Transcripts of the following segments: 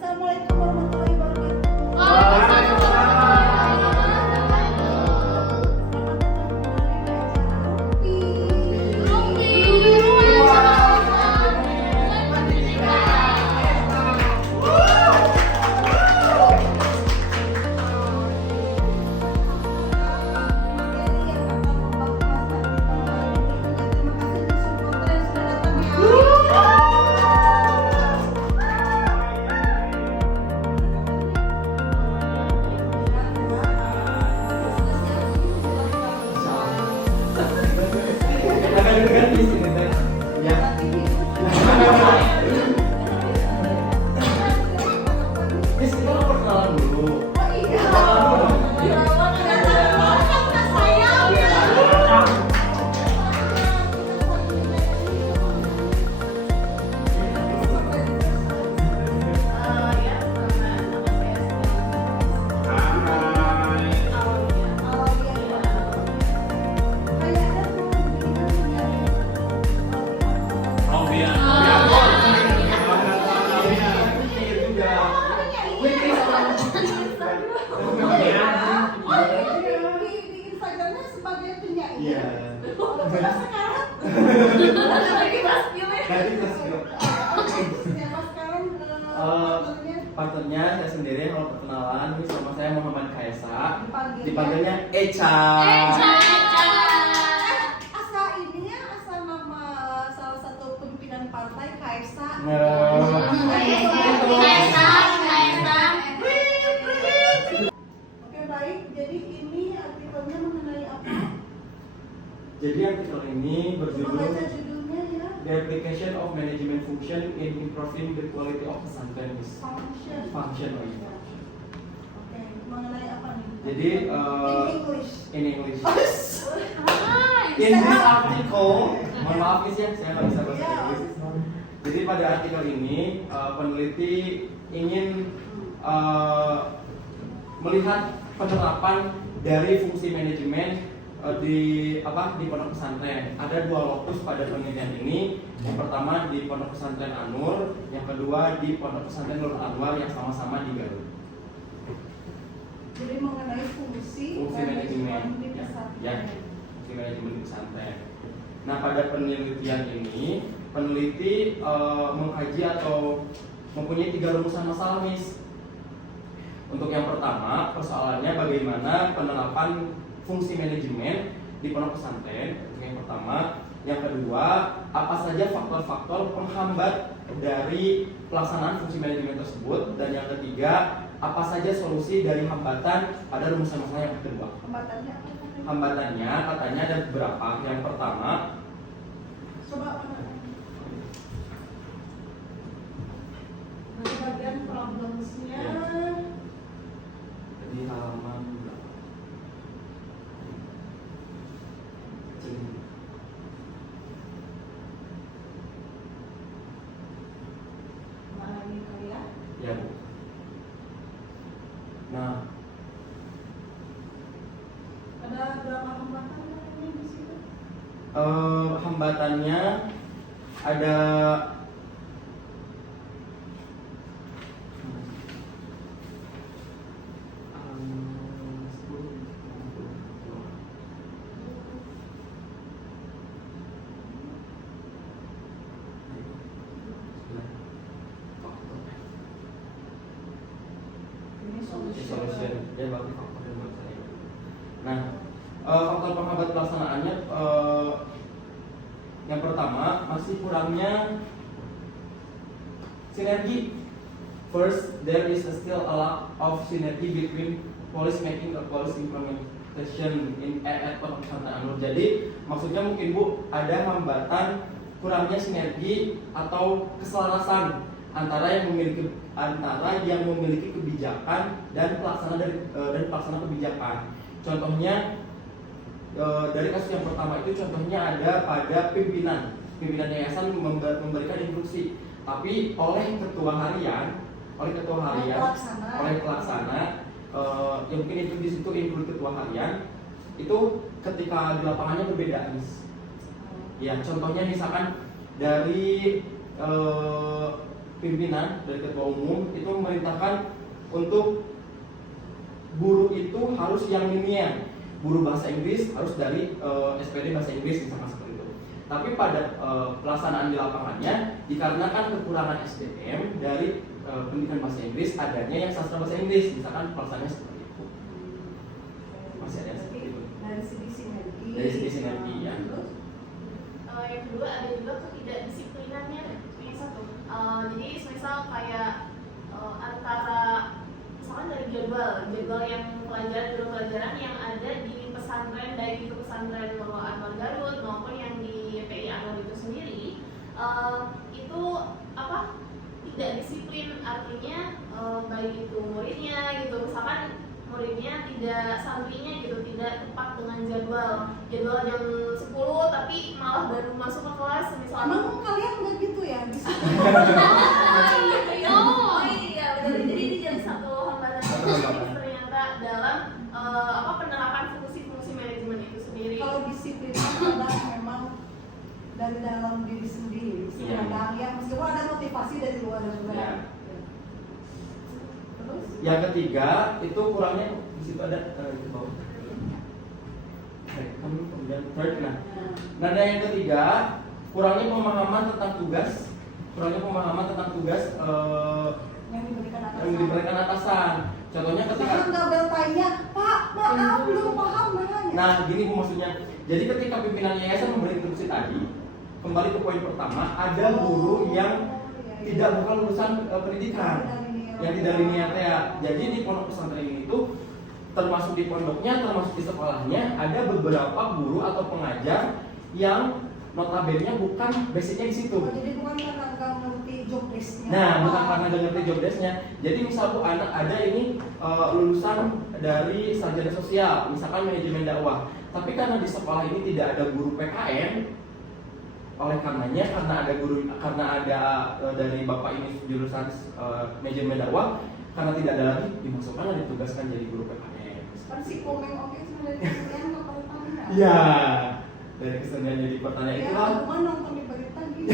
Assalamualaikum warahmatullahi wabarakatuh. Partnernya saya sendiri, kalau perkenalan, ini sama saya Muhammad Kaisa, dipanggilnya Echa. Asal ini ya, asal nama salah satu pimpinan partai Kaisa. Oke baik, jadi ini artikelnya mengenai apa? Jadi artikel ini berjudul Baca judulnya ya. The Application of Management Function in Improving the Quality of Pesantren Function. Oke, mengenai apa nih? Jadi In English. in this article, mohon maaf nih ya, saya nggak bisa bahasa Inggris. Jadi pada artikel ini peneliti ingin melihat penerapan dari fungsi manajemen di pondok pesantren. Ada dua lokus pada penelitian ini. Yang pertama di pondok pesantren Anur, yang kedua di pondok pesantren Nurul Anwar yang sama-sama di Garut. Jadi mengenai fungsi manajemen di pesantren. Fungsi manajemen di pesantren. Nah, pada penelitian ini peneliti mengkaji atau mempunyai 3 rumusan masalah, Miss. Untuk yang pertama, persoalannya bagaimana penerapan fungsi manajemen di pondok pesantren. Untuk yang pertama, yang kedua, apa saja faktor-faktor penghambat dari pelaksanaan fungsi manajemen tersebut, dan yang ketiga, apa saja solusi dari hambatan pada rumusan masalah yang kedua. Hambatannya apa? Hambatannya katanya ada beberapa. Yang pertama, Coba di bagian problemsnya. di halaman Mana ini kali ya? ya, Bu. Nah, Ada berapa hambatan di situ? hambatannya ada Ini solution ya, berarti faktor yang masalah. Nah, faktor penghambat pelaksanaannya yang pertama masih kurangnya sinergi. First, there is still a lack of synergy between policy making and policy implementation in at pesantren Anur. Jadi maksudnya mungkin, Bu, ada hambatan kurangnya sinergi atau keselarasan antara yang memiliki kebijakan dan pelaksana kebijakan. Contohnya dari kasus yang pertama itu, contohnya ada pada pimpinan yayasan memberikan instruksi, tapi oleh pelaksana, yang mungkin itu di situ include ketua harian, itu ketika di lapangannya berbeda, Miss. Ya, contohnya misalkan dari pimpinan dari ketua umum itu memerintahkan untuk guru itu harus yang linier. Guru bahasa Inggris harus dari SPD bahasa Inggris misalkan seperti itu. Tapi pada pelaksanaan di lapangannya dikarenakan kekurangan SDM dari pendidikan bahasa Inggris, adanya yang sastra bahasa Inggris, misalkan pelaksanaannya seperti itu. Masih ada seperti itu. Dari segi sinergi. Dari segi sinergi ya. Yang kedua ada juga ketidakdisiplinannya. Yang satu. Jadi misal kayak antara misalkan dari jadwal yang pelajaran yang ada di pesantren, baik itu pesantren Nurul Anwar Garut maupun yang di PI Anwar itu sendiri, itu apa, tidak disiplin, artinya baik itu muridnya gitu, misalkan muridnya tidak, santrinya gitu tidak tepat dengan jadwal jam 10 tapi malah baru masuk ke kelas misalnya. Emang kalian nggak gitu ya? Oh iya benar, jadi ini jadi satu hambatan ternyata dalam penerapan fungsi manajemen itu sendiri. Kalau disiplin adalah memang dari dalam diri sendiri. Iya. Ada yang meskipun ada motivasi dari luar juga. Iya. Terus? Yang ketiga itu kurangnya di situ ada di bawah. Kemudian third, nah dan yang ketiga kurangnya pemahaman tentang tugas, Yang diberikan atasan. Contohnya ketika Bahkan nggak bertanya, Pak, maaf belum paham nanya. nah gini Bu maksudnya. Jadi ketika pimpinan yayasan memberi instruksi tadi, kembali ke poin pertama, ada guru yang tidak bukan lulusan pendidikan, yang tidak linear ya. Jadi di pondok pesantren ini itu termasuk di pondoknya, termasuk di sekolahnya ada beberapa guru atau pengajar yang notabene bukan basicnya di situ. Jadi bukan karena nggak ngerti job desk-nya. Nah, bukan karena nggak ngerti job desk-nya. Jadi misal Bu anak ada ini lulusan dari sarjana sosial, misalkan manajemen dakwah. Tapi karena di sekolah ini tidak ada guru PKN, oleh karenanya karena ada dari bapak ini jurusan manajemen dakwah, karena tidak ada lagi dimasukkan dan ditugaskan jadi guru PKN. Kan si komeng oke cuma dari kesenian ke pertanian. Iya, dari kesenian jadi pertanyaan Ya, itulah. cuma nonton di berita gitu.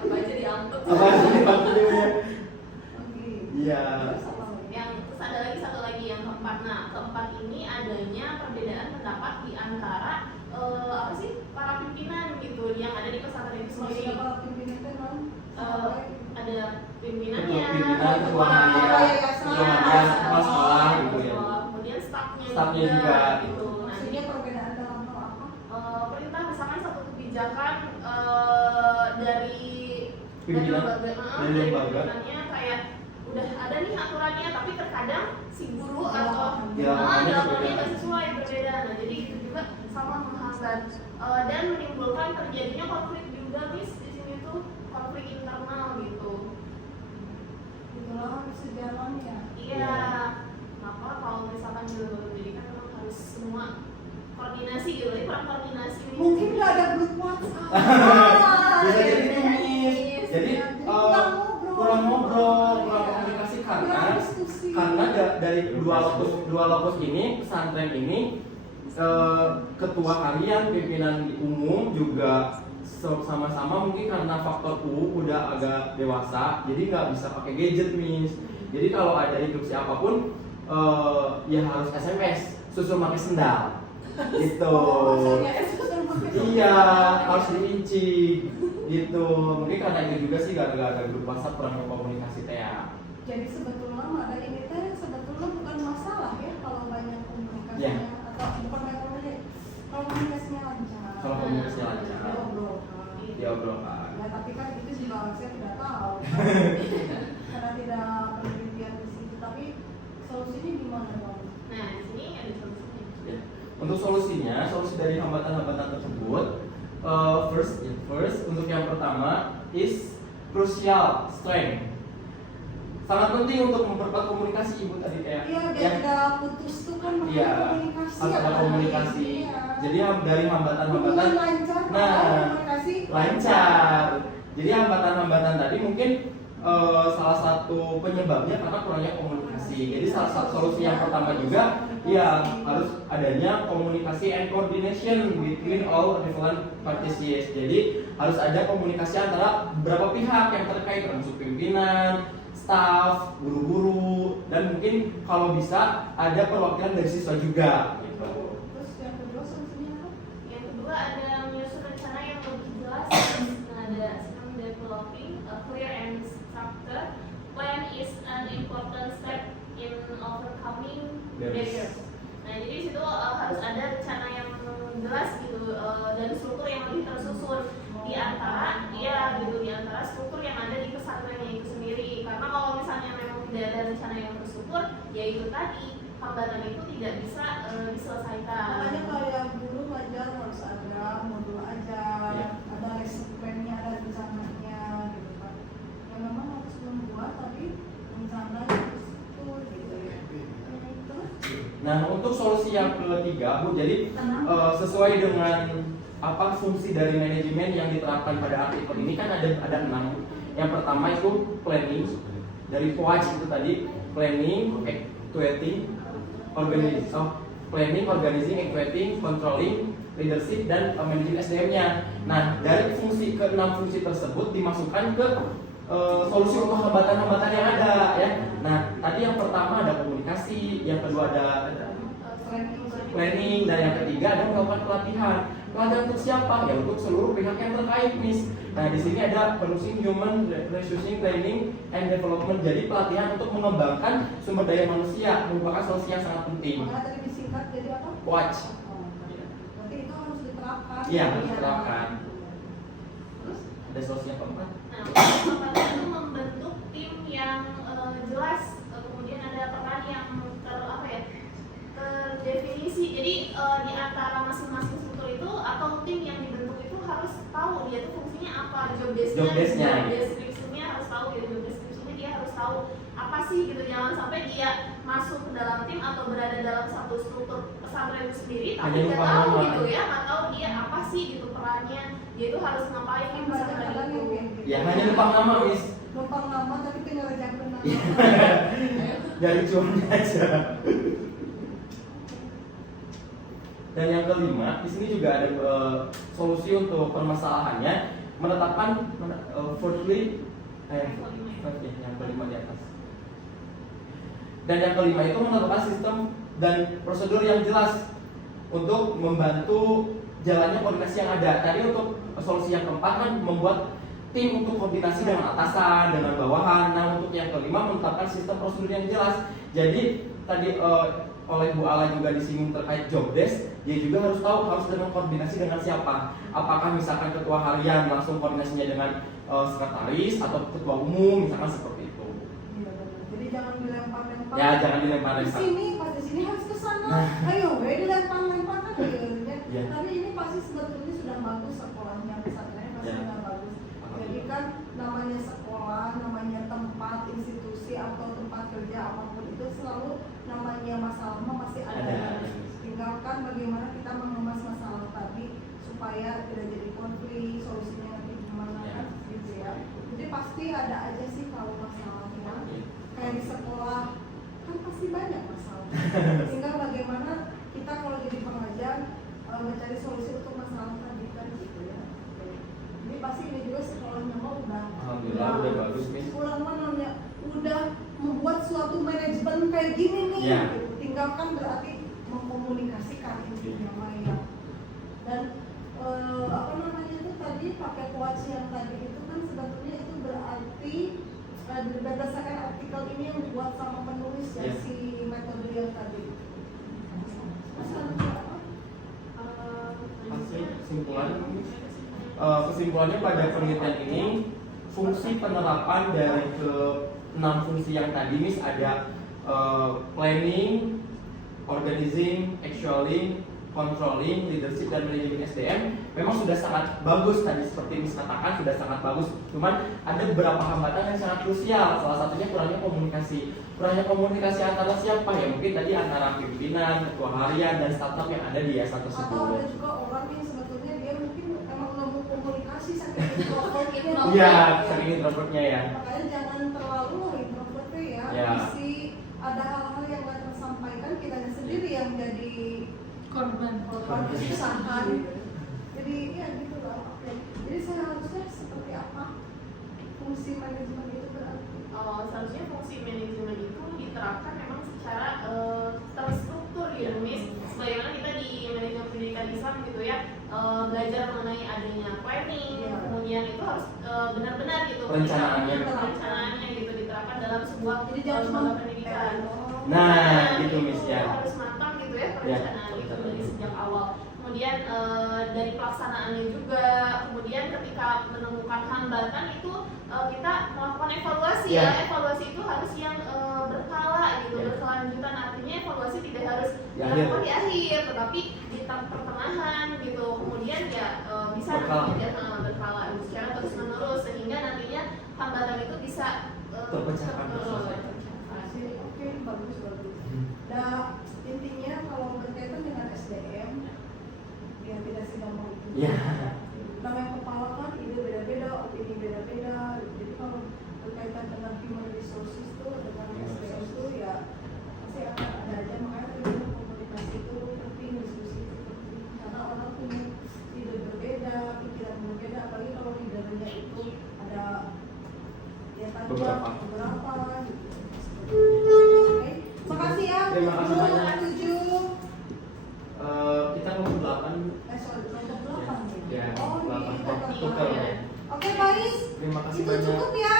Apa aja diangkut. Apa sih maksudnya? Oke. Iya. Terus apa lagi? Yang terus ada lagi satu lagi yang keempat. Nah, keempat ini adanya perbedaan pendapat di antara apa sih para pimpinan gitu yang ada di pesantren itu sendiri. Maksudnya kalau pimpinan itu non Ada pimpinannya, Pimpinan, ketua harian, yayasan, ketua harian, kepala sekolah gitu ya. Kemudian stafnya Stafnya juga, gitu. Nah, maksudnya perbedaan dalam hal apa? perintah misalkan satu kebijakan dari Pimpinan, dari lembaga. pimpinannya kayak udah ada nih aturannya, tapi terkadang si guru atau Ya, makanya dalamnya berbeda. nggak sesuai, berbeda. Nah, jadi itu juga sama menghambat dan menimbulkan terjadinya konflik juga nih di sini tuh, konflik internal gitu. Itulah sejalannya. Iya. Maka kalau misalkan di lembaga pendidikan memang harus semua koordinasi gitu, tapi kurang koordinasi nih. Mungkin nggak ada grup WhatsApp. Bisa jadi itu Miss. Jadi kurang ngobrol, kurang komunikasi karena dari dua lokus ini pesantren ini ketua harian, pimpinan umum juga sama-sama mungkin karena faktor udah agak dewasa, jadi nggak bisa pakai gadget Miss. Jadi kalau ada instruksi apapun ya harus SMS, susul pakai sendal gitu. Iya, harus dirinci gitu. Mungkin karena itu juga sih gara-gara grup WhatsApp kurang komunikasi teh ya. Jadi sebetulnya ada ini teh sebetulnya bukan masalah ya kalau banyak komunikasinya Ya. atau bukan banyak komunikasi, kalau komunikasinya lancar. Kalau komunikasi lancar. Diobrolkan. Ya tapi kan itu juga saya tidak tahu karena tidak penelitian di situ. Tapi solusinya gimana dong? Nah, di sini ada solusinya. Ya. Untuk solusinya, solusi dari hambatan-hambatan tersebut, first untuk yang pertama is crucial strength. Sangat penting untuk memperkuat komunikasi ibu tadi kayak Iya biar tidak putus tuh kan Iya, komunikasi. harus ada komunikasi. Iya. Jadi dari hambatan-hambatan Hubungan lancar, nah, komunikasi lancar. Jadi hambatan-hambatan tadi mungkin salah satu penyebabnya karena kurangnya komunikasi. Jadi salah satu solusi yang pertama juga ya harus adanya komunikasi and coordination between all different parties. Jadi harus ada komunikasi antara beberapa pihak yang terkait, termasuk pimpinan, staff, guru-guru, dan mungkin kalau bisa ada perwakilan dari siswa juga. Gitu. Terus yang kedua solusinya apa? Yang kedua ada menyusun rencana yang lebih jelas. Nah, ada sistem developing a clear and structured plan is an important step in overcoming barriers. Nah, jadi di situ harus ada rencana yang jelas gitu dan struktur yang lebih tersusun di antara di antara struktur yang ada di pesantrennya itu sendiri. Karena kalau misalnya memang tidak ada rencana yang terstruktur, ya itu tadi hambatan itu tidak bisa diselesaikan. Makanya kayak dulu ngajar harus ada modul ajar, Ya. ada lesson plan-nya, ada rencananya gitu kan. Yang memang harus membuat tapi rencananya harus betul gitu ya. Nah, untuk solusi yang ketiga, Bu, jadi sesuai dengan apa fungsi dari manajemen yang diterapkan pada artikel ini kan ada 6. Yang pertama itu planning, dari POAC itu tadi, planning, organizing, actuating, controlling, leadership, dan managing SDM-nya. Nah, dari fungsi ke-6 fungsi tersebut dimasukkan ke solusi untuk hambatan-hambatan yang ada ya. Nah, tadi yang pertama ada komunikasi, yang kedua ada planning, dan yang ketiga ada melakukan pelatihan. Pelatihan untuk siapa? Ya untuk seluruh pihak yang terkait, Miss. Nah, di sini ada Producing Human Resources Training and Development. Jadi pelatihan untuk mengembangkan sumber daya manusia merupakan solusi yang sangat penting. Makanya tadi disingkat jadi apa? Watch. Oh, berarti itu harus diterapkan. Iya, harus diterapkan. Terus ada solusi yang keempat. Nah, yang keempat itu membentuk tim yang jelas, kemudian ada peran yang terdefinisi. Jadi di antara masing-masing struktur itu atau tim yang dibentuk itu harus tahu dia tuh fungsinya apa, job desk-nya, job description-nya harus tahu ya, job description-nya dia harus tahu apa sih gitu. Jangan sampai dia masuk ke dalam tim atau berada dalam satu struktur pesantren itu sendiri tapi nggak tahu gitu ya, nggak tahu dia apa sih gitu perannya, dia itu harus ngapain di pesantren itu. Ya hanya numpang nama, Miss. Numpang nama tapi tinggal rejak nama. Dari cuannya aja. Dan yang kelima, di sini juga ada solusi untuk permasalahannya, menetapkan yang kelima di atas. Dan yang kelima itu menetapkan sistem dan prosedur yang jelas untuk membantu jalannya koordinasi yang ada. Tadi untuk solusi yang keempat kan membuat tim untuk koordinasi dengan atasan, dengan bawahan. Nah, untuk yang kelima menetapkan sistem prosedur yang jelas. Jadi tadi oleh Bu Ala juga disinggung terkait job desk, dia juga harus tahu harus dengan koordinasi dengan siapa. Apakah misalkan ketua harian langsung koordinasinya dengan sekretaris atau ketua umum, misalkan seperti itu. Iya benar. Jadi jangan dilempar-lempar. Ya, jangan Di dilempar-lempar. sini, pas di sini harus ke sana. Ayo, dilempar-lempar kan gitu. Ya. Tapi ini pasti sebetulnya sudah bagus sekolahnya, pesantrennya pasti Ya. sudah bagus. Jadi kan namanya sekolah, namanya tempat institusi atau tempat kerja apapun itu selalu namanya masalah masih ada. Tinggalkan bagaimana kita mengemas masalah tadi supaya tidak jadi konflik, solusinya nanti gimana kan gitu ya. Jadi pasti ada aja sih kalau masalahnya. Kayak di sekolah kan pasti banyak masalah. Tinggal bagaimana kita kalau jadi pengajar mencari solusi untuk masalah tadi kan gitu ya. Jadi pasti ini juga sekolahnya mau Alhamdulillah udah bagus, Miss. pulang namanya udah membuat suatu manajemen kayak gini nih. Ya. Gitu. Tinggalkan berarti mengkomunikasikan intinya Maya. Dan apa namanya itu tadi pakai quotes yang tadi itu kan sebetulnya itu berarti berdasarkan artikel ini yang dibuat sama penulis ya, Ya. si metode yang tadi. Kesimpulannya pada penelitian ini fungsi penerapan dari ke-6 fungsi yang tadi, Miss, ada planning, organizing, actualing, controlling, leadership, dan manajemen SDM memang sudah sangat bagus tadi seperti Miss katakan, sudah sangat bagus. Cuman ada beberapa hambatan yang sangat krusial. Salah satunya kurangnya komunikasi. Kurangnya komunikasi antara siapa ya? Mungkin tadi antara pimpinan, ketua harian, dan startup yang ada di S1 Atau tersebut. ada juga orang yang sebetulnya dia mungkin emang nggak mau komunikasi saking introvertnya. Iya, saking introvertnya ya. Makanya jangan jangan terlalu introvert ya. Ya. Mesti ada hal-hal yang nggak tersampaikan, kitanya sendiri yang jadi korban kesusahan. Jadi ya gitu loh. Oke. Jadi seharusnya seperti apa fungsi manajemen itu berarti? Seharusnya fungsi manajemen itu diterapkan memang secara terstruktur gitu, Miss. Sebagaimana kita di manajemen pendidikan Islam gitu ya, belajar mengenai adanya planning, Ya. kemudian itu harus benar-benar gitu Perencanaannya. gitu diterapkan dalam sebuah Jadi jangan cuma lembaga pendidikan. Nah, gitu, Miss, ya. Harus matang gitu ya perencanaan itu dari sejak awal. Kemudian dari pelaksanaannya juga, kemudian ketika menemukan hambatan itu kita melakukan evaluasi Ya. ya. Evaluasi itu harus yang berkala gitu, Ya. berkelanjutan. Artinya evaluasi tidak harus Di akhir. dilakukan di akhir, tetapi di pertengahan gitu. Kemudian ya bisa Berkala. berkala gitu, secara terus menerus sehingga nantinya hambatan itu bisa Terpecahkan. terpecahkan. Oke, bagus. Nah, intinya kalau berkaitan dengan SDM, ya tidak segampang itu. Ya. Namanya kepala kan ide beda-beda, opini beda-beda. Jadi kalau berkaitan dengan human resources itu, dengan SDM itu ya pasti akan ada aja. Makanya penting komunikasi itu penting, diskusi itu penting. Karena orang punya ide berbeda, pikiran berbeda. Apalagi kalau leadernya itu ada ya tadi beberapa gitu. Oke, makasih ya. Terima kasih Nomor banyak. 7. Kita nomor 8. Sorry, nomor 8 Ya, Oh, 8. ini nomor Tuker. 8. Oke, Pais. Terima kasih Itu banyak. cukup ya.